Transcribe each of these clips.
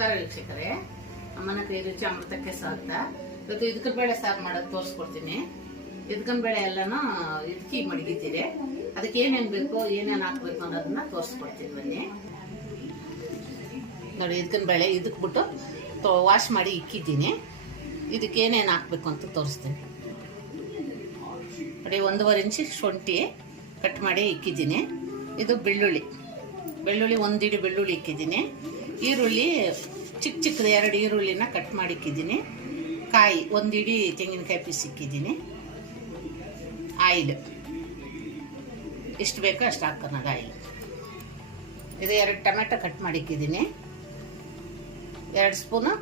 ನಮಸ್ಕಾರ ವೀಕ್ಷಕರೇ, ಅಮ್ಮನ ಕೈ ರುಚಿ ಅಮೃತಕ್ಕೆ ಸ್ವಾಗತ. ಇವತ್ತು ಇದಕ್ಕೆ ಬೇಳೆ ಸಾರು ಮಾಡೋದು ತೋರಿಸ್ಕೊಡ್ತೀನಿ. ಇದಕ್ಕನ ಬೇಳೆ ಎಲ್ಲಾನು ಇದಕ್ಕಿ ಮಡಗಿದ್ದೀರಿ. ಅದಕ್ಕೆ ಏನೇನು ಬೇಕು, ಏನೇನು ಹಾಕ್ಬೇಕು ಅನ್ನೋದನ್ನ ತೋರಿಸ್ಕೊಡ್ತೀನಿ ಬನ್ನಿ. ನೋಡಿ, ಇದಕ್ಕನ ಬೇಳೆ ಇದಕ್ಕೆ ಬಿಟ್ಟು ವಾಶ್ ಮಾಡಿ ಇಕ್ಕಿದ್ದೀನಿ. ಇದಕ್ಕೆ ಏನೇನು ಹಾಕ್ಬೇಕು ಅಂತ ತೋರಿಸ್ತೀನಿ. ನೋಡಿ, 1.5 ಇಂಚ್ ಶುಂಠಿ ಕಟ್ ಮಾಡಿ ಇಕ್ಕಿದ್ದೀನಿ. ಇದು ಬೆಳ್ಳುಳ್ಳಿ 1 ಇಡಿ ಬೆಳ್ಳುಳ್ಳಿ ಇಕ್ಕಿದ್ದೀನಿ. ಈರುಳ್ಳಿ ಚಿಕ್ಕ ಚಿಕ್ಕದ 2 ಈರುಳ್ಳಿನ ಕಟ್ ಮಾಡಿ ಇಕ್ಕಿದ್ದೀನಿ. ಕಾಯಿ 1 ಇಡಿ ತೆಂಗಿನಕಾಯಿ ಪೀಸ್ ಇಕ್ಕಿದ್ದೀನಿ. ಆಯಿಲ್ ಎಷ್ಟು ಬೇಕೋ ಅಷ್ಟು ಹಾಕೋಣ ಆಯಿಲ್. ಇದು 2 ಟೊಮೆಟೊ ಕಟ್ ಮಾಡಿ ಇಕ್ಕಿದ್ದೀನಿ. 2 ಸ್ಪೂನು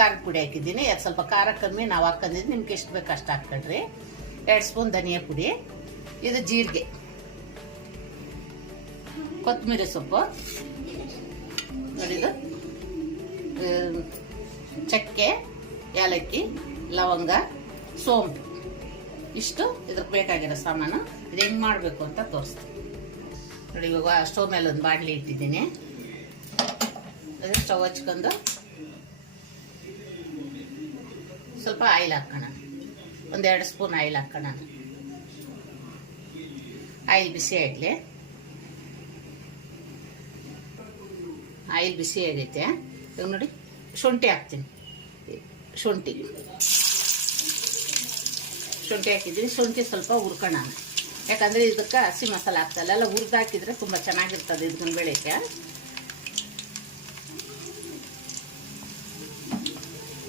ಖಾರದ ಪುಡಿ ಹಾಕಿದ್ದೀನಿ. ಅದು ಸ್ವಲ್ಪ ಖಾರ ಕಮ್ಮಿ ನಾವು ಹಾಕೊಂಡಿದ್ದು, ನಿಮ್ಗೆ ಎಷ್ಟು ಬೇಕು ಅಷ್ಟು ಹಾಕ್ಕೊಳ್ರಿ. 2 ಸ್ಪೂನ್ ಧನಿಯಾ ಪುಡಿ. ಇದು ಜೀರಿಗೆ, ಕೊತ್ತಂಬರಿ ಸೊಪ್ಪು, ನೋಡಿದು ಚಕ್ಕೆ, ಏಲಕ್ಕಿ, ಲವಂಗ, ಸೋಂಪು. ಇಷ್ಟು ಇದಕ್ಕೆ ಬೇಕಾಗಿರೋ ಸಾಮಾನು. ಇದು ಹೆಂಗೆ ಮಾಡಬೇಕು ಅಂತ ತೋರಿಸ್ತೀನಿ ನೋಡಿ. ಇವಾಗ ಸ್ಟವ್ ಮೇಲೆ ಒಂದು ಬಾಣಲಿ ಇಟ್ಟಿದ್ದೀನಿ. ಸ್ಟವ್ ಹಚ್ಕೊಂಡು ಸ್ವಲ್ಪ ಆಯಿಲ್ ಹಾಕೋಣ. 1-2 ಸ್ಪೂನ್ ಆಯಿಲ್ ಹಾಕೋಣ. ಆಯಿಲ್ ಬಿಸಿ ಆಗಲಿ. ಆಯಿಲ್ ಬಿಸಿ ಆಗೈತೆ. ಇವಾಗ ನೋಡಿ, ಶುಂಠಿ ಹಾಕ್ತೀನಿ. ಶುಂಠಿ ಹಾಕಿದ್ದೀನಿ. ಶುಂಠಿ ಸ್ವಲ್ಪ ಹುರ್ಕೋಣ, ಯಾಕಂದರೆ ಇದಕ್ಕೆ ಹಸಿ ಮಸಾಲೆ ಹಾಕ್ತಲ್ಲ, ಎಲ್ಲ ಹುರಿದು ಹಾಕಿದ್ರೆ ತುಂಬ ಚೆನ್ನಾಗಿರ್ತದೆ ಇದನ್ನ ಬೆಳೆಗೆ.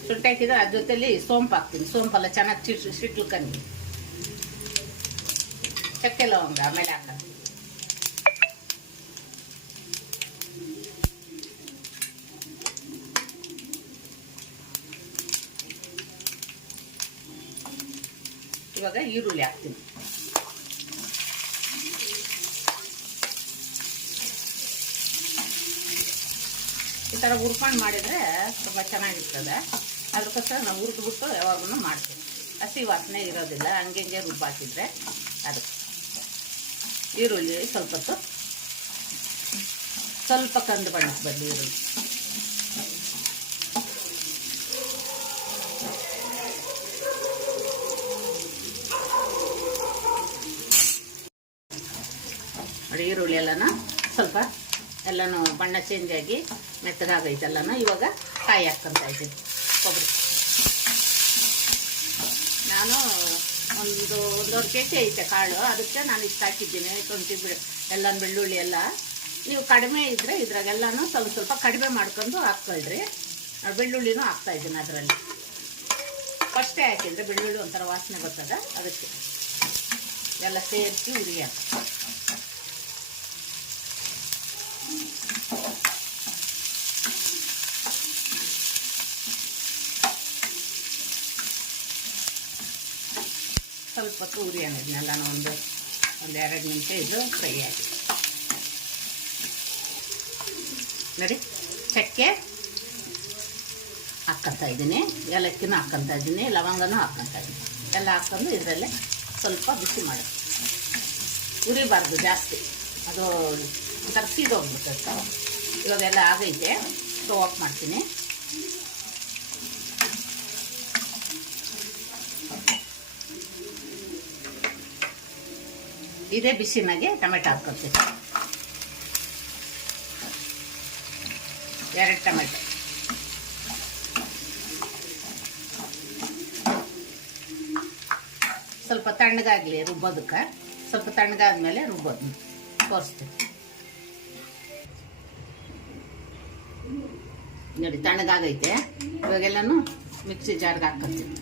ಶುಂಠಿ ಹಾಕಿದ್ರೆ ಅದ್ರ ಜೊತೆಲಿ ಸೋಂಪು ಹಾಕ್ತೀನಿ. ಸೋಂಪೆಲ್ಲ ಚೆನ್ನಾಗಿ ಸಿಟ್ಲ್ಕೊಂಡು, ಚಕ್ಕೆ ಲವಂಗ ಆಮೇಲೆ ಹಾಕೋದು. ಇವಾಗ ಈರುಳ್ಳಿ ಹಾಕ್ತೀನಿ. ಈ ಥರ ಹುರ್ಕೊಂಡು ಮಾಡಿದರೆ ತುಂಬ ಚೆನ್ನಾಗಿರ್ತದೆ. ಅದಕ್ಕೋಸ್ಕರ ನಾವು ಹುರಿದ್ಬಿಟ್ಟು ಯಾವಾಗೂ ಮಾಡ್ತೀನಿ. ಹಸಿ ವಾಸನೆ ಇರೋದಿಲ್ಲ, ಹಂಗೆ ರುಬ್ಬಾಕಿದ್ರೆ. ಅದಕ್ಕೆ ಈರುಳ್ಳಿ ಸ್ವಲ್ಪ ಕಂದು ಬಣ್ಣಕ್ಕೆ ಬರಲಿ ಈರುಳ್ಳಿ. ನೋಡಿ, ಈರುಳ್ಳಿ ಎಲ್ಲನ ಸ್ವಲ್ಪ ಎಲ್ಲನೂ ಬಣ್ಣ ಚೇಂಜ್ ಆಗಿ ಮೆತ್ತಗಾಗೈತೆಲ್ಲನ. ಇವಾಗ ಕಾಯಿ ಹಾಕ್ಕೊಂತ ಇದ್ದೀನಿ. ಕೊಬ್ಬರಿ ನಾನು ಒಂದೂವರೆ kg ಐತೆ ಕಾಳು, ಅದಕ್ಕೆ ನಾನು ಇಷ್ಟು ಹಾಕಿದ್ದೀನಿ. ಶುಂಠಿ ಎಲ್ಲ ಬೆಳ್ಳುಳ್ಳಿ ಎಲ್ಲ. ನೀವು ಕಡಿಮೆ ಇದ್ದರೆ ಇದ್ರಾಗೆಲ್ಲನೂ ಸ್ವಲ್ಪ ಕಡಿಮೆ ಮಾಡ್ಕೊಂಡು ಹಾಕ್ಕೊಳ್ರಿ. ಬೆಳ್ಳುಳ್ಳಿನೂ ಹಾಕ್ತಾಯಿದ್ದೀನಿ ಅದರಲ್ಲಿ. ಫಸ್ಟೇ ಹಾಕಿದರೆ ಬೆಳ್ಳುಳ್ಳಿ ಒಂಥರ ವಾಸನೆ ಬರ್ತದೆ. ಅದಕ್ಕೆ ಎಲ್ಲ ಸೇರಿಸಿ ಉರಿಯ. ಸ್ವಲ್ಪ ಹೊತ್ತು ಉರಿಯೋಣ. ಇದನ್ನೆಲ್ಲ ಒಂದು 2 ನಿಮಿಷ ಇದು ಫ್ರೈ ಆಗಿದೆ. ನೋಡಿ, ಚಕ್ಕೆ ಹಾಕ್ಕೊತಾ ಇದ್ದೀನಿ, ಏಲಕ್ಕಿನೂ ಹಾಕ್ಕೊತಾ ಇದ್ದೀನಿ, ಲವಂಗನೂ ಹಾಕ್ಕೊತಾ ಇದ್ದೀನಿ. ಎಲ್ಲ ಹಾಕ್ಕೊಂಡು ಇದರಲ್ಲೇ ಸ್ವಲ್ಪ ಬಿಸಿ ಮಾಡಿ. ಉರಿಬಾರ್ದು ಜಾಸ್ತಿ, ಅದು ಒಂಥರ ಸೀದೋಗ್ಬಿಡುತ್ತೆ. ಇವಾಗೆಲ್ಲ ಆಗೈತೆ. ಸ್ಟವ್ ಆಫ್ ಮಾಡ್ತೀನಿ. ಇದೇ ಬಿಸಿನಾಗೆ ಟೊಮೆಟೊ ಹಾಕ್ಕೊಳ್ತೀನಿ. 2 ಟೊಮೆಟೊ. ಸ್ವಲ್ಪ ತಣ್ಣಗಾಗಲಿ ರುಬ್ಬೋದಕ್ಕೆ. ಸ್ವಲ್ಪ ತಣ್ಣಗಾದ್ಮೇಲೆ ರುಬ್ಬೋದು ತೋರಿಸ್ತೀನಿ. ನೋಡಿ, ತಣ್ಣಗಾಗೈತೆ. ಇವಾಗೆಲ್ಲನೂ ಮಿಕ್ಸಿ ಜಾರ್ಗೆ ಹಾಕ್ಕೊಳ್ತೀನಿ.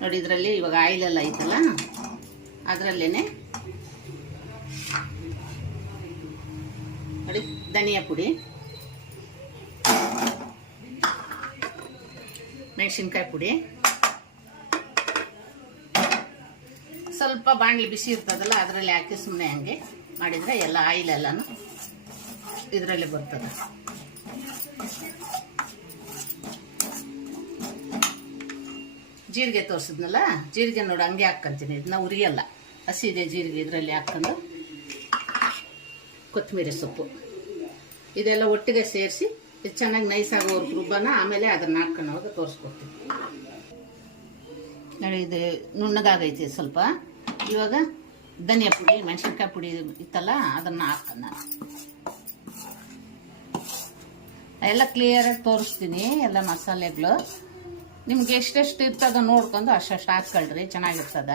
ನೋಡಿ, ಇದರಲ್ಲಿ ಇವಾಗ ಆಯಿಲೆಲ್ಲ ಐತಲ್ಲ, ಅದರಲ್ಲೇ ನೋಡಿ ಧನಿಯಾ ಪುಡಿ, ಮೆಣಸಿನ್ಕಾಯಿ ಪುಡಿ, ಸ್ವಲ್ಪ ಬಾಣಲಿ ಬಿಸಿ ಇರ್ತದಲ್ಲ ಅದರಲ್ಲಿ ಹಾಕಿ ಸುಮ್ಮನೆ ಹಂಗೆ ಮಾಡಿದರೆ ಎಲ್ಲ ಆಯಿಲೆಲ್ಲನೂ ಇದರಲ್ಲಿ ಬರ್ತದೆ. ಜೀರಿಗೆ ತೋರಿಸಿದ್ನಲ್ಲ, ಜೀರಿಗೆ ನೋಡಿ ಹಂಗೆ ಹಾಕ್ಕೊಂತೀನಿ. ಇದನ್ನ ಉರಿಯಲ್ಲ, ಹಸಿ ಇದೆ ಜೀರಿಗೆ ಇದರಲ್ಲಿ ಹಾಕ್ಕೊಂಡು ಕೊತ್ತಂಬರಿ ಸೊಪ್ಪು ಇದೆಲ್ಲ ಒಟ್ಟಿಗೆ ಸೇರಿಸಿ ಇದು ಚೆನ್ನಾಗಿ ನೈಸಾಗೋರ್ಗೆ ರುಬ್ಬನ, ಆಮೇಲೆ ಅದನ್ನು ಹಾಕ್ಕೊಂಡು ಹೋಗಿ ತೋರಿಸ್ಕೊಡ್ತೀನಿ ನೋಡಿ. ಇದು ನುಣ್ಣಗಾಗೈತಿ ಸ್ವಲ್ಪ. ಇವಾಗ ಧನಿಯಾ ಪುಡಿ, ಮೆಣಸಿನ್ಕಾಯಿ ಪುಡಿ ಇತ್ತಲ್ಲ ಅದನ್ನು ಹಾಕ್ಕೊಂಡು ನಾನು ಎಲ್ಲ ಕ್ಲಿಯರಾಗಿ ತೋರಿಸ್ತೀನಿ. ಎಲ್ಲ ಮಸಾಲೆಗಳು ನಿಮ್ಗೆ ಎಷ್ಟೆಷ್ಟು ಇರ್ತದೋ ನೋಡ್ಕೊಂಡು ಅಷ್ಟಷ್ಟು ಹಾಕ್ಕೊಳ್ರಿ, ಚೆನ್ನಾಗಿರ್ತದ.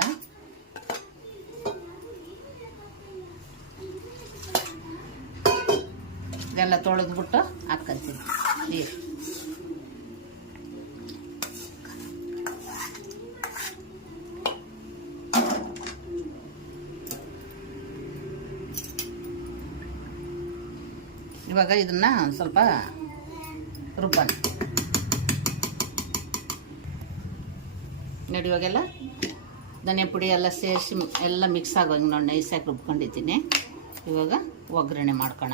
ಇದೆಲ್ಲ ತೊಳೆದ್ಬಿಟ್ಟು ಹಾಕ್ಕೊಂತೀನಿ ನೀರು. ಇವಾಗ ಇದನ್ನ ಸ್ವಲ್ಪ ರುಬ್ಬಣ ನೋಡಿ. ಇವಾಗೆಲ್ಲ ಧನಿಯಾ ಪುಡಿ ಎಲ್ಲ ಸೇರಿಸಿ ಎಲ್ಲ ಮಿಕ್ಸ್ ಆಗೋಂಗೆ ನೋಡಿ ನೈಸಾಗಿ ರುಬ್ಕೊಂಡಿದ್ದೀನಿ. ಇವಾಗ ಒಗ್ಗರಣೆ ಮಾಡ್ಕೋಣ.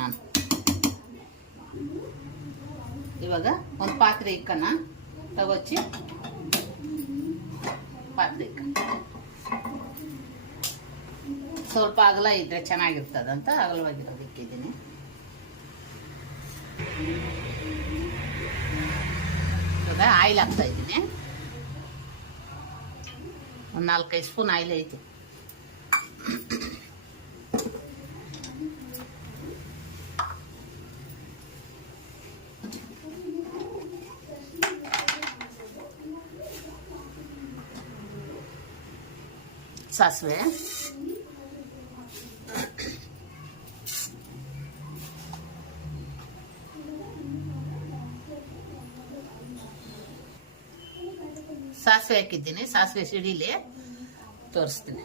ಇವಾಗ ಒಂದು ಪಾತ್ರೆ ಇಕ್ಕನ ತಗೊಚ್ಚಿ ಪಾತ್ರೆ ಇಕ್ಕ. ಸ್ವಲ್ಪ ಅಗಲ ಇದ್ರೆ ಚೆನ್ನಾಗಿರ್ತದಂತ ಅಗಲವಾಗಿರೋದು ಇಕ್ಕಿದ್ದೀನಿ. ಇವಾಗ ಆಯಿಲ್ ಹಾಕ್ತಾ ಇದ್ದೀನಿ. ಒಂದು 4-5 ಸ್ಪೂನ್ ಆಯಿಲ್ ಐತಿ. ಸಾಸಿವೆ, ಹಾಕಿದ್ದೀನಿ. ಸಾಸಿವೆ ಸಿಡಿಲಿ ತೋರಿಸ್ತೀನಿ.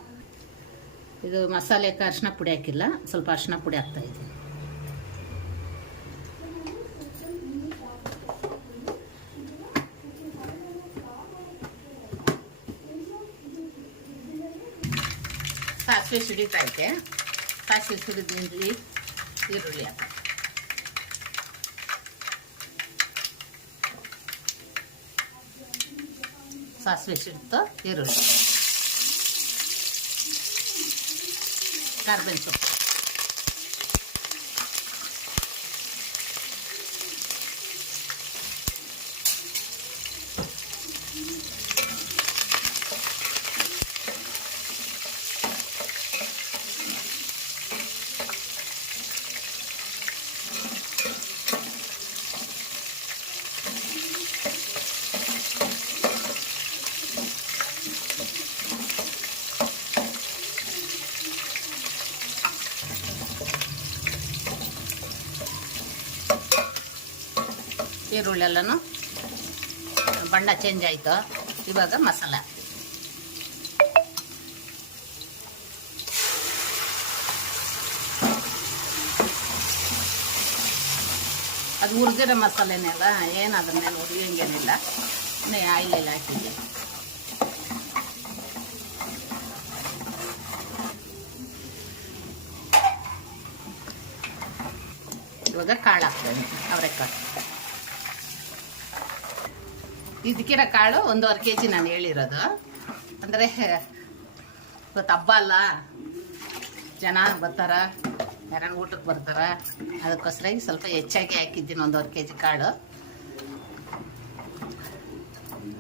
ಇದು ಮಸಾಲೆಗೆ ಅರಿಶಿನ ಪುಡಿ ಹಾಕಿಲ್ಲ, ಸ್ವಲ್ಪ ಅರಿಶಿನ ಪುಡಿ ಹಾಕ್ತಾ ಇದ್ದೀನಿ. ಸಾಸಿವೆ ಸಿಡಿತಾ ಐತೆ. ಸಾಸಿವೆ ಸಿಡಿದ್ರಲ್ಲಿ ಈರುಳ್ಳಿ ಹಾಕ. ಸಾಸಿವೆ ಸಿಡ್ತು, ಈರುಳ್ಳಿ, ಕರ್ಬೇವಿನ ಸೊಪ್ಪು, ಈರುಳ್ಳಿ ಎಲ್ಲನೂ ಬಣ್ಣ ಚೇಂಜ್ ಆಯಿತು. ಇವಾಗ ಮಸಾಲ ಅದು ಹುರಿದಿರೋ ಮಸಾಲೆನೆಲ್ಲ ಏನು ಅದ್ರ ಮೇಲೆ ಹುರಿಯಂಗೇನಿಲ್ಲ. ಆಯಿಲೆಲ್ಲ ಹಾಕಿದ್ದೆ. ಇವಾಗ ಕಾಳು ಹಾಕ್ತೇನೆ, ಅವರೆಕಾಳು. ಇದಕ್ಕಿರೋ ಕಾಳು 1.5 kg ನಾನು ಹೇಳಿರೋದು. ಅಂದರೆ ಇವತ್ತು ಹಬ್ಬ ಅಲ್ಲ, ಜನ ಬರ್ತಾರ, ಯಾರನ್ನ ಊಟಕ್ಕೆ ಬರ್ತಾರ, ಅದಕ್ಕೋಸ್ಕರ ಸ್ವಲ್ಪ ಹೆಚ್ಚಾಗಿ ಹಾಕಿದ್ದೀನಿ 1.5 kg ಕಾಳು.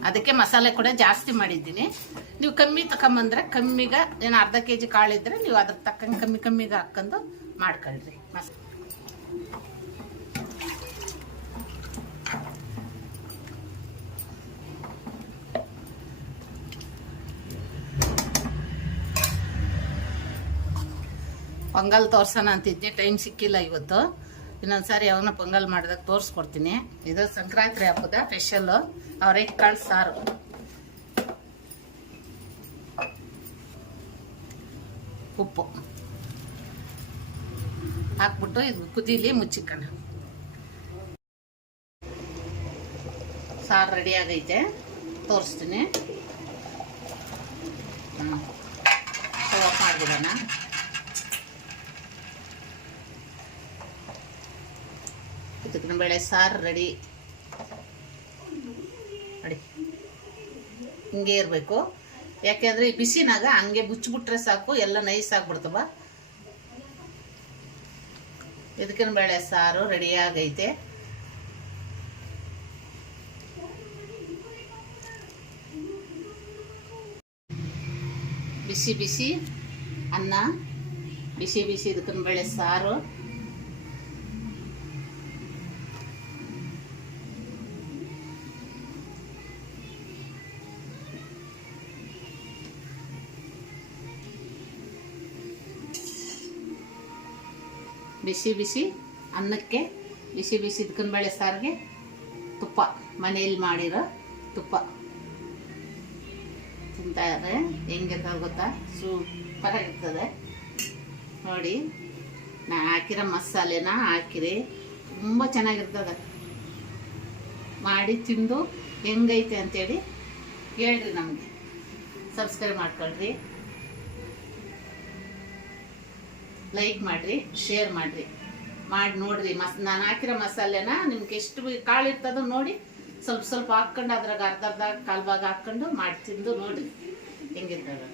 ಅದಕ್ಕೆ ಮಸಾಲೆ ಕೂಡ ಜಾಸ್ತಿ ಮಾಡಿದ್ದೀನಿ. ನೀವು ಕಮ್ಮಿ ತಗೊಂಬಂದ್ರೆ ಕಮ್ಮಿಗೆ ಏನು 1/2 kg ಕಾಳು ಇದ್ರೆ ನೀವು ಅದ್ರ ತಕ್ಕಂಗೆ ಕಮ್ಮಿಗೆ ಹಾಕೊಂಡು ಮಾಡ್ಕೊಳ್ರಿ. ಪೊಂಗಲ್ ತೋರ್ಸೋಣ ಅಂತಿದ್ದೆ, ಟೈಮ್ ಸಿಕ್ಕಿಲ್ಲ ಇವತ್ತು. ಇನ್ನೊಂದ್ಸಾರಿ ಯಾವಾಗ ಪೊಂಗಲ್ ಮಾಡಿದಾಗ ತೋರಿಸ್ಕೊಡ್ತೀನಿ. ಇದು ಸಂಕ್ರಾಂತಿ ಹಬ್ಬದ ಸ್ಪೆಷಲ್ಲು ಅವರೆಕಾಳು ಸಾರು. ಉಪ್ಪು ಹಾಕ್ಬಿಟ್ಟು ಇದು ಕುದೀಲಿ, ಮುಚ್ಚಿಕೊಂಡು. ಸಾರು ರೆಡಿ ಆಗೈತೆ, ತೋರಿಸ್ತೀನಿ. ಸ್ಟವ್ ಮಾಡಿಬಿಡೋಣ. ಉದ್ದಿನ ಬೇಳೆ ಸಾರು ರೆಡಿ ನೋಡಿ. ಹಿಂಗೆ ಇರಬೇಕು. ಯಾಕೆಂದರೆ ಈ ಬಿಸಿನಾಗ ಹಂಗೆ ಮುಚ್ಚಿಬಿಟ್ರೆ ಸಾಕು, ಎಲ್ಲ ನೈಸ್ ಆಗ್ಬಿಡ್ತವ. ಇದಕ್ಕಿನ ಬೇಳೆ ಸಾರು ರೆಡಿಯಾಗೈತೆ. ಬಿಸಿ ಬಿಸಿ ಅನ್ನ, ಬಿಸಿ ಬಿಸಿ ಇದಕ್ಕಿನ ಬೇಳೆ ಸಾರು. ಬಿಸಿ ಬಿಸಿ ಅನ್ನಕ್ಕೆ, ಬಿಸಿ ಬಿಸಿ ಇದಕ್ಕಿನ ಬೇಳೆ ಸಾರಿಗೆ ತುಪ್ಪ, ಮನೆಯಲ್ಲಿ ಮಾಡಿರೋ ತುಪ್ಪ ತಿಂತಾ ಇದ್ರೆ ಹೆಂಗಿರ್ತದೆ ಗೊತ್ತಾ, ಸೂಪರ್ ಆಗಿರ್ತದೆ ನೋಡಿ. ನಾನು ಹಾಕಿರೋ ಮಸಾಲೆನ ಹಾಕಿರಿ, ತುಂಬ ಚೆನ್ನಾಗಿರ್ತದೆ. ಮಾಡಿ ತಿಂದು ಹೆಂಗೈತೆ ಅಂತೇಳಿ ಹೇಳ್ರಿ, ನಮಗೆ ಸಬ್ಸ್ಕ್ರೈಬ್ ಮಾಡ್ಕೊಳ್ರಿ, ಲೈಕ್ ಮಾಡಿರಿ, ಶೇರ್ ಮಾಡಿರಿ, ಮಾಡಿ ನೋಡಿರಿ. ನಾನು ಹಾಕಿರೋ ಮಸಾಲೆನ ನಿಮ್ಗೆ ಎಷ್ಟು ಕಾಳು ಇರ್ತದೋ ನೋಡಿ ಸ್ವಲ್ಪ ಸ್ವಲ್ಪ ಹಾಕ್ಕೊಂಡು ಅದ್ರಾಗ ಅರ್ಧ ಕಾಲು ಭಾಗ ಹಾಕ್ಕೊಂಡು ಮಾಡಿ ತಿಂದು ನೋಡಿರಿ ಹೆಂಗಿರ್ತದೆ.